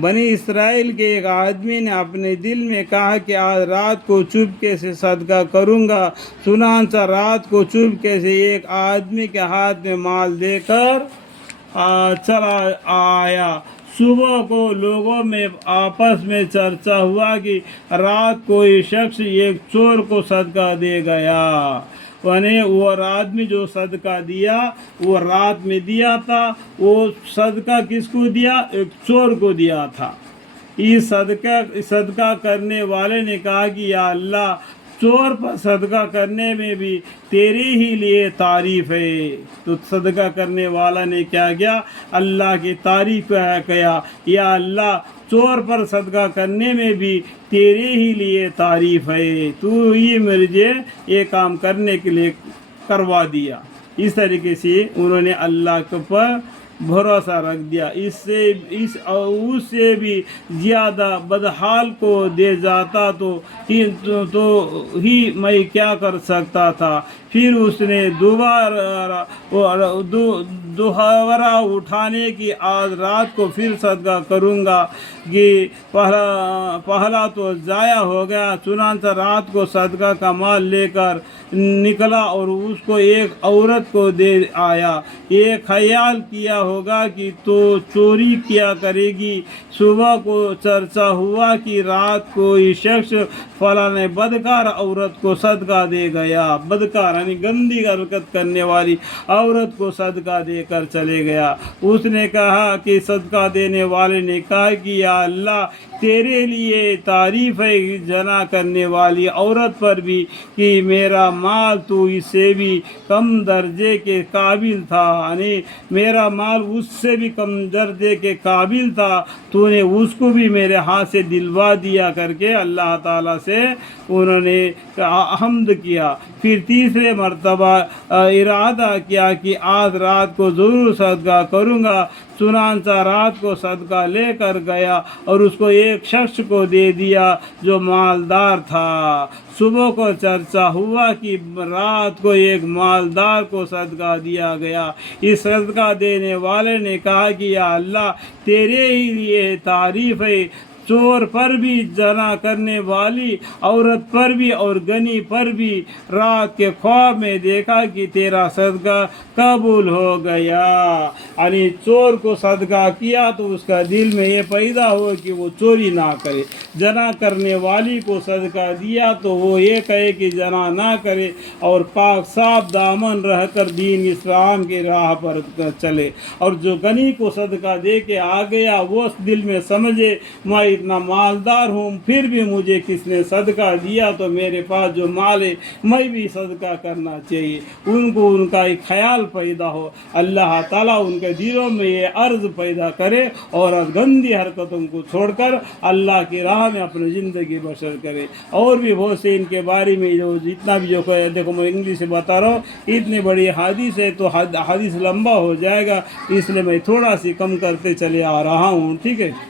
بنی اسرائیل کے ایک آدمی نے اپنے دل میں کہا کہ آج رات کو چپکے سے صدقہ کروں گا، چنانچہ رات کو چپکے سے ایک آدمی کے ہاتھ میں مال دے کر چلا آیا۔ صبح کو لوگوں میں آپس میں چرچا ہوا کہ رات کوئی شخص ایک چور کو صدقہ دے گیا، یعنی وہ آدمی جو صدقہ دیا وہ رات میں دیا تھا، وہ صدقہ کس کو دیا؟ ایک چور کو دیا تھا۔ اس صدقہ کرنے والے نے کہا کہ یا اللہ، چور پر صدقہ کرنے میں بھی تیرے ہی لیے تعریف ہے۔ تو صدقہ کرنے والا نے کیا کیا؟ اللہ کی تعریف کیا، یا اللہ، چور پر صدقہ کرنے میں بھی تیرے ہی لیے تعریف ہے، تو ہی مجھے یہ کام کرنے کے لیے کروا دیا۔ اس طریقے سے انہوں نے اللہ کے پر بھروسہ رکھ دیا۔ اس سے بھی زیادہ بدحال کو دے جاتا تو ہی میں کیا کر سکتا تھا۔ پھر اس نے دوبارہ اٹھانے کی، آج رات کو پھر صدقہ کروں گا کہ پہلا تو ضائع ہو گیا۔ چنانچہ رات کو صدقہ کا مال لے کر نکلا اور اس کو ایک عورت کو دے آیا۔ یہ خیال کیا ہوگا کہ تو چوری کیا کرے گی۔ صبح کو چرچا ہوا کہ رات کوئی شخص فلاں بدکار عورت کو صدقہ دے گیا۔ بدکار یعنی گندی حرکت کرنے والی عورت کو صدقہ دے کر چلے گیا۔ اس نے کہا کہ صدقہ دینے والے نے کہا کہ یا اللہ، تیرے لیے تعریف ہے زنا کرنے والی عورت پر بھی کہ میرا مال تو اس سے بھی کم درجے کے قابل تھا، یعنی میرا مال اس سے بھی کم درجے کے قابل تھا، تو نے اس کو بھی میرے ہاتھ سے دلوا دیا کر کے اللہ تعالیٰ سے انہوں نے حمد کیا۔ پھر تیسرے مرتبہ ارادہ کیا کہ آج رات کو ضرور صدقہ کروں گا۔ چنانچہ رات کو صدقہ لے کر گیا اور اس کو ایک شخص کو دے دیا جو مالدار تھا۔ صبح کو چرچا ہوا کہ رات کو ایک مالدار کو صدقہ دیا گیا۔ اس صدقہ دینے والے نے کہا کہ یا اللہ، تیرے ہی لیے تعریف ہے، چور پر بھی، زنا کرنے والی عورت پر بھی اور غنی پر بھی رات کے خواب میں دیکھا کہ تیرا صدقہ قبول ہو گیا۔ یعنی چور کو صدقہ کیا تو اس کا دل میں یہ پیدا ہو کہ وہ چوری نہ کرے۔ زنا کرنے والی کو صدقہ دیا تو وہ یہ کہے کہ زنا نہ کرے اور پاک صاف دامن رہ کر دین اسلام کی راہ پر چلے۔ اور جو غنی کو صدقہ دے کے آ گیا، وہ دل میں سمجھے میں اتنا مالدار ہوں، پھر بھی مجھے کس نے صدقہ دیا تو میرے پاس جو مال ہے میں بھی صدقہ کرنا چاہیے۔ ان کا ایک خیال پیدا ہو، اللہ تعالیٰ ان کے دلوں میں یہ عرض پیدا کرے اور گندی حرکتوں کو چھوڑ کر اللہ کی راہ میں اپنی زندگی بسر کرے۔ اور بھی بہت سے ان کے بارے میں جو جتنا بھی جو دیکھو میں انگلش سے بتا رہا ہوں، اتنی بڑی حدیث ہے تو حدیث لمبا ہو جائے گا، اس لیے میں تھوڑا سی کم کرتے چلے آ رہا ہوں، ٹھیک ہے۔